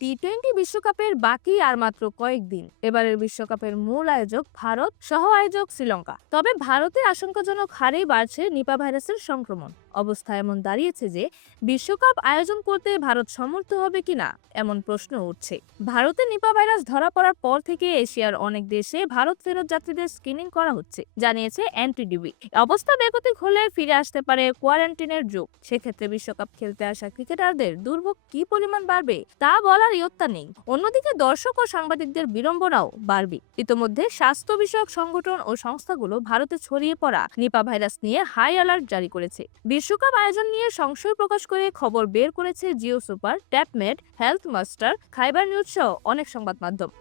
টি-20 বিশ্বকাপের বাকি আর মাত্র কয়েকদিন। এবারের বিশ্বকাপের মূল আয়োজক ভারত, সহ আয়োজক শ্রীলঙ্কা। তবে ভারতে আশঙ্কাজনক হারেই বাড়ছে নিপা ভাইরাসের সংক্রমণ। অবস্থা এমন দাঁড়িয়েছে যে বিশ্বকাপ আয়োজন করতে ভারত সমর্থ হবে কিনা এমন প্রশ্ন উঠছে। ভারতে নিপা ভাইরাস ধরা পড়ার পর থেকে এশিয়ার অনেক দেশে ভারত ফেরত যাত্রীদের স্ক্রিনিং করা হচ্ছে, জানিয়েছে এনটিডিবি। অবস্থা বেগতিক হলে ফিরে আসতে পারে কোয়ারেন্টিনের যুগ। সেক্ষেত্রে বিশ্বকাপ খেলতে আসা ক্রিকেটারদের দুর্ভোগ কি পরিমাণ বাড়বে তা বলার ইয়ত্তা নেই। অন্যদিকে দর্শক ও সাংবাদিকদের বিড়ম্বনাও বাড়বে। ইতোমধ্যে স্বাস্থ্য বিষয়ক সংগঠন ও সংস্থাগুলো ভারতে ছড়িয়ে পড়া নিপা ভাইরাস নিয়ে হাই অ্যালার্ট জারি করেছে। বিশ্বকাপ আয়োজন নিয়ে সংশয় প্রকাশ করে খবর বের করেছে জিও সুপার, ট্যাপমেড, হেলথ মাস্টার, খাইবার নিউজ সহ অনেক সংবাদ মাধ্যম।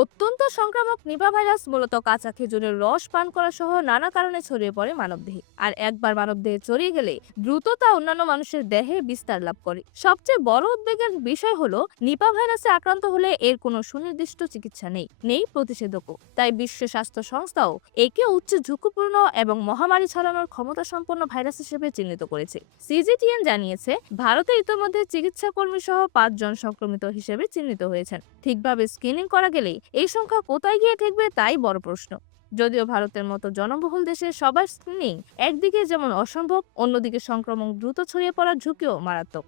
অত্যন্ত সংক্রামক নিপা ভাইরাস মূলত কাঁচা খেজুরের রস পান করা সহ নানা কারণে ছড়িয়ে পড়ে মানবদেহে। আর একবার মানবদেহে ছড়িয়ে গেলে দ্রুত তা অন্যান্য মানুষের দেহে বিস্তার লাভ করে। সবচেয়ে বড় উদ্বেগের বিষয় হলো নিপা ভাইরাসে আক্রান্ত হলে এর কোনো সুনির্দিষ্ট চিকিৎসা নেই প্রতিষেধকও। তাই বিশ্ব স্বাস্থ্য সংস্থাও একে উচ্চ ঝুঁকিপূর্ণ এবং মহামারী ছড়ানোর ক্ষমতা সম্পন্ন ভাইরাস হিসেবে চিহ্নিত করেছে। সিজিটিএন জানিয়েছে ভারতে ইতোমধ্যে চিকিৎসা কর্মী সহ 5 জন সংক্রমিত হিসেবে চিহ্নিত হয়েছেন। ঠিকভাবে স্ক্রিনিং করা গেলে এই সংখ্যা কোথায় গিয়ে ঠেকবে তাই বড় প্রশ্ন। যদিও ভারতের মতো জনবহুল দেশে সবার স্ক্রিনিং একদিকে যেমন অসম্ভব, অন্যদিকে সংক্রমণ দ্রুত ছড়িয়ে পড়ার ঝুঁকিও মারাত্মক।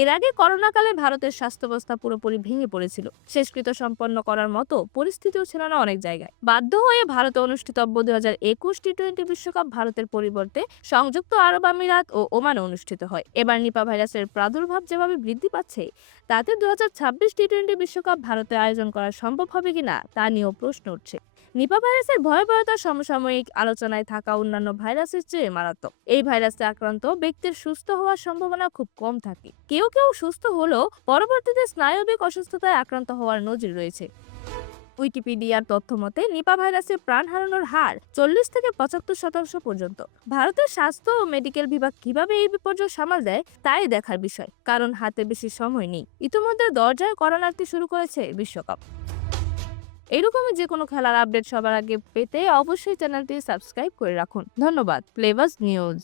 এর আগে করোনাকালে ভারতের স্বাস্থ্য ব্যবস্থা পুরোপুরি ভেঙে পড়েছিল। শেষকৃত্য সম্পন্ন করার মতো পরিস্থিতিও ছিল না অনেক জায়গায়। বাধ্য হয়ে ভারতে অনুষ্ঠিতব্য 2021 টি-20 বিশ্বকাপ ভারতের পরিবর্তে সংযুক্ত আরব আমিরাত ও ওমানে অনুষ্ঠিত হয়। এবার নিপা ভাইরাসের প্রাদুর্ভাব যেভাবে বৃদ্ধি পাচ্ছে, তাতে 2026 টি-20 বিশ্বকাপ ভারতে আয়োজন করা সম্ভব হবে কিনা তা নিয়েও প্রশ্ন উঠছে। নিপা ভাইরাসের ভয়াবহতা সমসাময়িক আলোচনায় থাকা অন্যান্য ভাইরাসের চেয়ে মারাত্মক। এই ভাইরাসে আক্রান্ত ব্যক্তির সুস্থ হওয়ার সম্ভাবনা খুব কম থাকে। কেউ কেউ সুস্থ হলেও পরবর্তীতে স্নায়বিক অসুস্থতায় আক্রান্ত হওয়ার নজির রয়েছে। উইকিপিডিয়ার তথ্য মতে নিপা ভাইরাসে প্রাণ হারানোর হার 40 থেকে 75% পর্যন্ত। ভারতের স্বাস্থ্য ও মেডিকেল বিভাগ কিভাবে এই বিপর্যয় সামাল দেয় তাই দেখার বিষয়, কারণ হাতে বেশি সময় নেই। ইতিমধ্যে দরজায় করোনার্থী শুরু করেছে বিশ্বকাপ। এরকমই যে কোনো খেলার আপডেট সবার আগে পেতে অবশ্যই চ্যানেলটি সাবস্ক্রাইব করে রাখুন। ধন্যবাদ। প্লেবাস নিউজ।